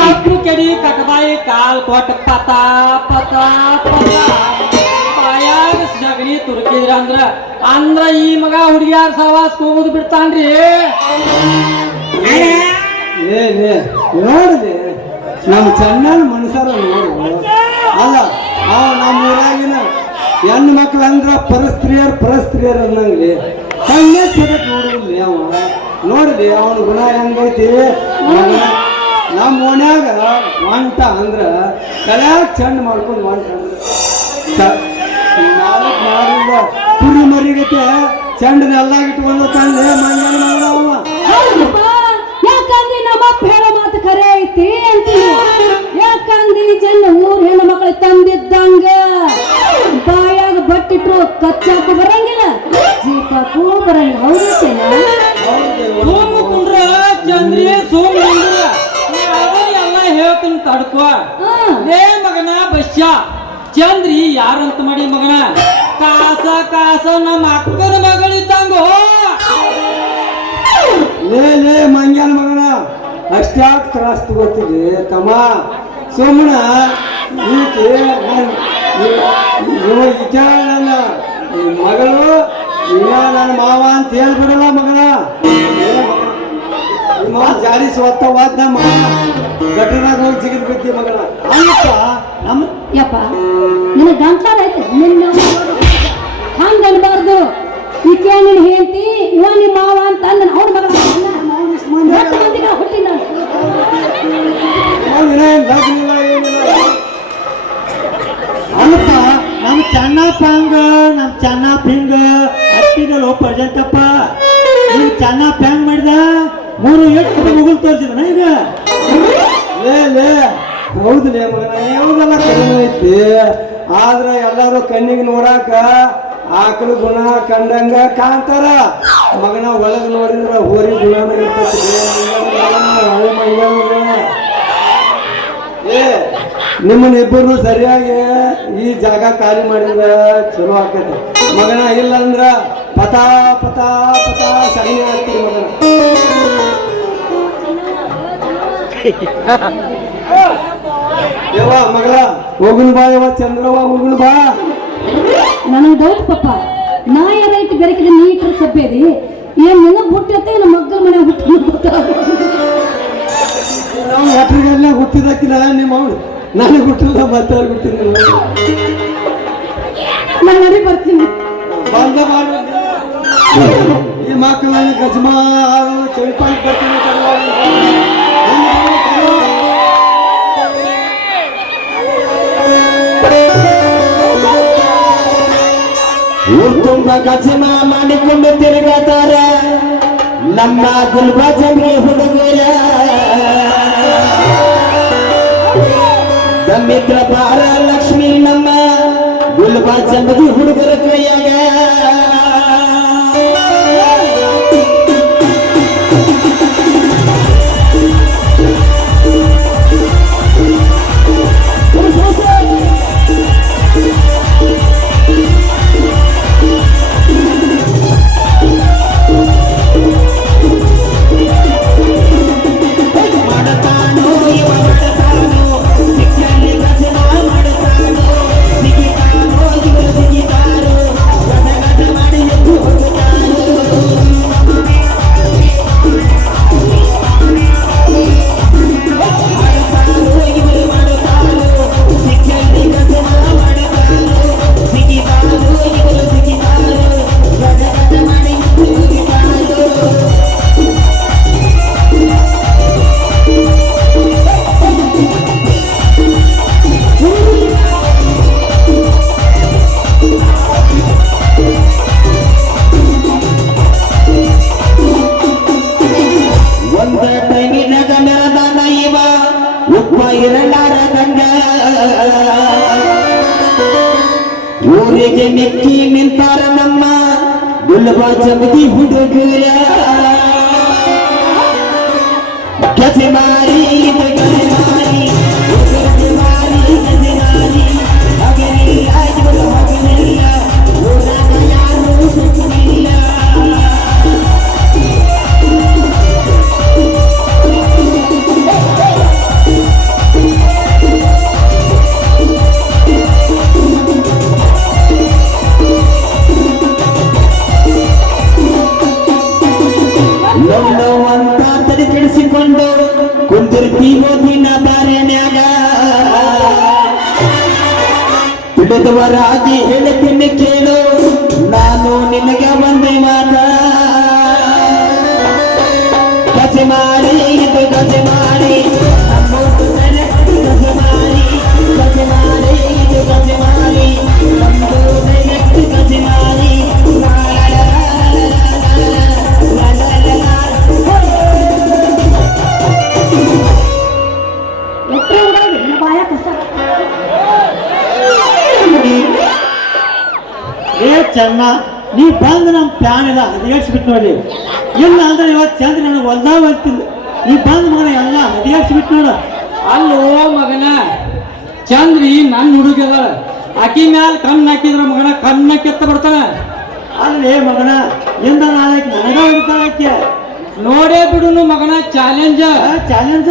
ಕಪ್ಪು ಕೆಡಿ ಕಟಬಾಯಿ ಕಾಲ್ ಕೊಟ್ಟ ಪತ ಪತ ಪತ ಬಾಯಾಗ ಸಗಣಿ ತುರುಕಿದ್ರ ಅಂದ್ರ ಈ ಮಗ ಹುಡುಗಿಯಾರ ಸವಾಸ್ ಹೋಗುದು ಬಿಡ್ತಾನ್ರಿ. ನೋಡಿದೆ ನಮ್ಮ ಚೆನ್ನಾಗಿ ಮನುಷ್ಯರ ನೋಡು. ಅಲ್ಲ ಅವ ನಮ್ಮ ಊರಾಗಿನ ಹೆಣ್ಣು ಮಕ್ಳು ಅಂದ್ರ ಪರಸ್ತ್ರೀಯರ್ ಅನ್ನಂಗ್ಲಿ ಕಣ್ಣೇ ಸಿಗತ್ ನೋಡಿದ್ಲಿ ಅವ. ನೋಡಿದೆ ಅವನ ಗುಣ ಹೆಂಗೈತಿ. ನಮ್ಮ ಓಣ್ಯಾಗ ಒಂಟ ಅಂದ್ರ ಕಲ್ಯಾಗ ಚಂದ ಮಾಡ್ಕೊಂಡು ಒಂಟ ನಾಲ್ಕು ಮಾಡಿದ ಕುರಿ ಮರಿಗತೆ ಚಂಡನೆಲ್ಲ ಇಟ್ಕೊಂಡು ತಂದೆ ಮಂಗನ ಮಾಡವ. ಯಾಕಂದ್ರೆ ನಮ್ಮಪ್ಪ ಹೇಳೋ ಮಾತು ಖರೆ ಐತಿ ಅಂತೀನಿ. ಯಾಕಂದ್ರೆ ಜನ ಊರ್ ಹೆಣ್ಣು ಮಕ್ಕಳು ತಂದಿದ್ದಂಗ ಬಾಯಾಗ ಬಟ್ಟಿಟ್ರು ಕಚ್ಚಾಕ ಬರಂಗಿಲ್ಲ, ಜೀಪಕ್ಕೂ ಬರಂಗಿಲ್ಲ. ಸೋಮು ಕುಂಡ್ರ ಚಂದ್ರಿ ಸೋಮು ಎಲ್ಲ ಹೇಳ್ತೀನಿ ತಡ್ಕೋ. ಲೇ ಮಗನ ಬಸ್ಯ ಚಂದ್ರಿ ಯಾರಂತ ಮಾಡಿ ಮಗನ ಕಾಸ ನಮ್ಮ ಅಕ್ಕನ ಮಗಳಿದ್ದಂಗ. ಲೇ ಮಂಗ್ಯಾನ ಮಗನ ಅಷ್ಟ್ಯಾಕ್ ತ್ರಾಸ್ ತಗೋತಿದ್ವಿ ತಮ್ಮ. ಸುಮ್ಮನ ಈಕೆ ನನ್ನ ಮಗಳು ಇವ ನನ್ನ ಮಾವ ಅಂತ ಹೇಳ್ಬಿಡಲ್ಲ ಮಗನ. ನಿಮ್ಮ ಜಾರಿ ಸ್ವತ್ತವಾದ ನಮ್ಮ ಗಟ್ಟರಾಗ ಹೋಗಿ ಜಿಗಿದ್ ಬಿದ್ದಿ ಮಗನ. ಅಲ್ಲಪ್ಪ ನಮ್ಮ ಯಪ್ಪ ನಿನ್ನ ಗಂಟಾರ ಐತೆ ನಿನ್ನ ಹಂಗ ಅನ್ಬಾರ್ದು. ಈಕೆ ನಿನ್ ಹೇಳ್ತಿ ಇವ ನಿಮ್ಮ ಮಾವ ಅಂತ ಅಂದ ಅವ್ರ ಮಗಳ ಹುಟ್ಟಿ ಅಲ್ಲಪ್ಪ ನಮ್ಮ ಚೆನ್ನಪ್ಪ ಹಂಗ ನಮ್ಮ ಚೆನ್ನಪ್ಪ ಹಿಂಗ ಅಷ್ಟಿದಲ್ಲ ಪ್ರಜಂತಪ್ಪ. ನೀವು ಚೆನ್ನಪ್ಪ ಹೆಂಗ್ ಮಾಡಿದ 3 8 ಮುಗುಲ್ ತೋರಿಸಿದ ಈಗ. ಲೇ ಹೌದಲೇ ಮಗನ ಯಾವುದೆಲ್ಲ ಕಡಿಮೆ ಐತಿ. ಆದ್ರೆ ಎಲ್ಲರೂ ಕಣ್ಣಿಗೆ ನೋಡಾಕ ಆಕಳು ಗುಣ ಕಂಡಂಗ ಕಾಣ್ತಾರ. ಮಗನ ಒಳಗ್ ನೋಡಿದ್ರ ಹೋರಿ ಗುಣನ ಇರ್ತೈತಿ. ನಿಮ್ಮನ್ನಿಬ್ಬರು ಸರಿಯಾಗಿ ಈ ಜಾಗ ಖಾಲಿ ಮಾಡಿದ್ರ ಚಲೋ ಆಕೈತಿ ಮಗನ. ಇಲ್ಲ ಅಂದ್ರ ಪತಾ ಪತಾ ಪತಾ ಸಗಣಿ ಆಗ್ತೀವಿ ಮಗನ. ಯವ್ವ ಮಗಳ ಹೋಗುನ್ ಬಾ ಯವ್ವ ಚಂದ್ರವ್ವ ಹೋಗುನ್ ಬಾ. ನನಗೆ ಡೌಟ್ ಪಪ್ಪ, ನಾ ಏನೈತಿ ಬೆರಕಿದ ನೀಟ್ರ ಸಭ್ಯದಿ ಏನ್ ನಿನ್ನ ಹುಟ್ಟತ್ತೆ ನಮ್ಮ ಮಗ್ಗಲ ಮನೆ ಹುಟ್ಟ ನಾವು ಹೆಟ್ರಿಗೆಲ್ಲ ಹುಟ್ಟಿದಕ್ಕಿನ ನಿಮ್ಮ ಅವನು ನನಗೆ ಹುಟ್ಟಿಲ್ಲ ಮತ್ತೆ ಹುಟ್ಟಿದ್ದೀನಿ. ನಾನು ನಡಿ ಬರ್ತೀನಿ. ಬಂದ ಮಾಡು ಈ ಮಕ್ಕಳನ್ನ ಗಜಮಾ ಚೌಪಾಯಿ ಬರ್ತೀನಿ. ಊರ್ ತುಂಬ ಗಜಮ ಮಾಡಿಕೊಂಡು ತಿರುಗಾತಾರ ನಮ್ಮ ಗುಲ್ಬಾಜಂಗಿ ಹುಡುಗರ. ದಮ್ಮಿದ್ರ ಬಾರ ಲಕ್ಷ್ಮಿ ನಮ್ಮ ಗುಲ್ಬಾಜಂಗಿ ಹುಡುಗರ ಕೈಯಾಗ. ಊರಿಗೆ ನೆಕ್ಕಿ ನಿಂತಾರ ನಮ್ಮ ಗುಲ್ಬಾಜಂಗಿ ಹುಡುಗರ. ಗಜೆ ಮಾರಿ ಗಜೆ ಮಾರಿ ಮಾರಿ ಗಜೆ ಮಾರಿ ಹಗಲಿಲ್ಲ ಇವರು ಹಗಲಿಲ್ಲ ಊರಾಗ ಯಾರು ಸುತ್ತಿಲ್ಲ. ನಿನ್ನ ಬಾರ್ಯಾನ್ಯಾಗ ಬಿಡದವರಾಗಿ ಹೇಳ್ತೀನಿ ಕೇಳು ನಾನು ನಿನಗೆ ಒಂದೇ ಮಾತ ಕಸಿ ಮಾಡಿ ಇದು ಕಸಿ ಮಾಡಿ ನಮ್ಮೂರು ನೆನಪು ಕಸಿ ಮಾಡಿ ಕಸಿ ಮಾಡಿ ಇದು ಕಸಿ ಮಾಡಿ ನಮ್ಮೂರು ನೆನಪು ಕಸಿ ಮಾಡಿ ಬಾಯ ಕಸ ಏ ಚೆನ್ನ ನೀ ಬಂದು ನಮ್ಮ ಪ್ಯಾನ್ ಎಲ್ಲ ಹದಿಗೆಡ್ಸ್ಬಿಟ್ಟು ನೋಡಿ ಇಲ್ಲ ಅಂದ್ರೆ ಇವತ್ತು ಚಂದ್ರ ನನಗೆ ಹೊಲ್ದಾಗ ಹೋಗ್ತಿಲ್ಲ ನೀ ಬಂದು ಮಗನ ಎಲ್ಲ ಹದಿಗೆಡ್ಸ್ಬಿಟ್ಟು ನೋಡು ಅಲ್ಲೋ ಮಗನ ಚಂದ್ರಿ ನನ್ನ ಹುಡುಗದ ಆಕಿ ಮ್ಯಾಲ ಕಣ್ಣು ಹಾಕಿದ್ರ ಮಗನ ಕಣ್ಣ ಕೆತ್ತ ಬರ್ತಾನ. ಅಲ್ಲೇ ಮಗನ ಇಂದ ನಾಳೆ ನನಗ ಹೊಡಿತಾಳಕ್ಕೆ ನೋಡೇ ಬಿಡುನು ಮಗನ ಚಾಲೆಂಜ್ ಚಾಲೆಂಜ್